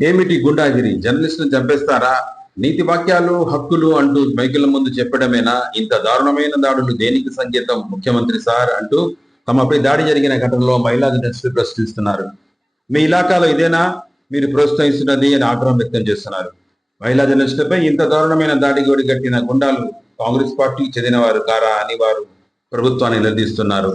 ఏమిటి గుండాగిరి? జర్నలిస్టులను చంపేస్తారా? నీతి వాక్యాలు హక్కులు అంటూ మైకుల ముందు చెప్పడమేనా? ఇంత దారుణమైన దాడులు దేనికి సంకేతం? ముఖ్యమంత్రి సార్ అంటూ తమపై దాడి జరిగిన ఘటనలో మహిళా జర్నలిస్టులు ప్రశ్నిస్తున్నారు. మీ ఇలాకాలో ఇదేనా? మీరు ప్రోత్సహిస్తున్నది అని ఆగ్రహం వ్యక్తం చేస్తున్నారు. మహిళా జర్నలిస్టులపై ఇంత దారుణమైన దాడి గట్టిన గుండాలు కాంగ్రెస్ పార్టీకి చెందినవారు కారా అని వారు ప్రభుత్వాన్ని నిలదీస్తున్నారు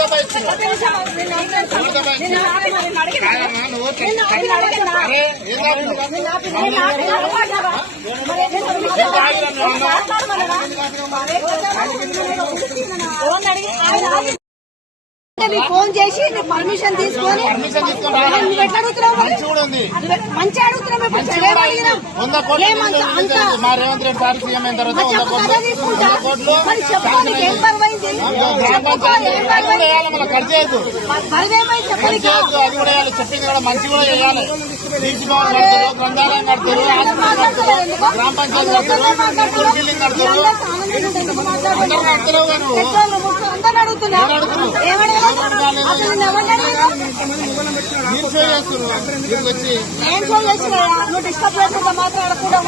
విరోధులంట మీకు ఫోన్ చేసి పర్మిషన్ తీసుకొని ఎట్లా అడుగుతున్నావు మంచి అడుగుతున్నాం గ్రంథాలయం కడతారు గ్రామ పంచాయతీ కడతారు బిల్డింగ్ కడతారు. అందరూ కడతారు కదా నువ్వు. మీరు నువ్వు డిస్టర్బ్ మాట్లాడకుండా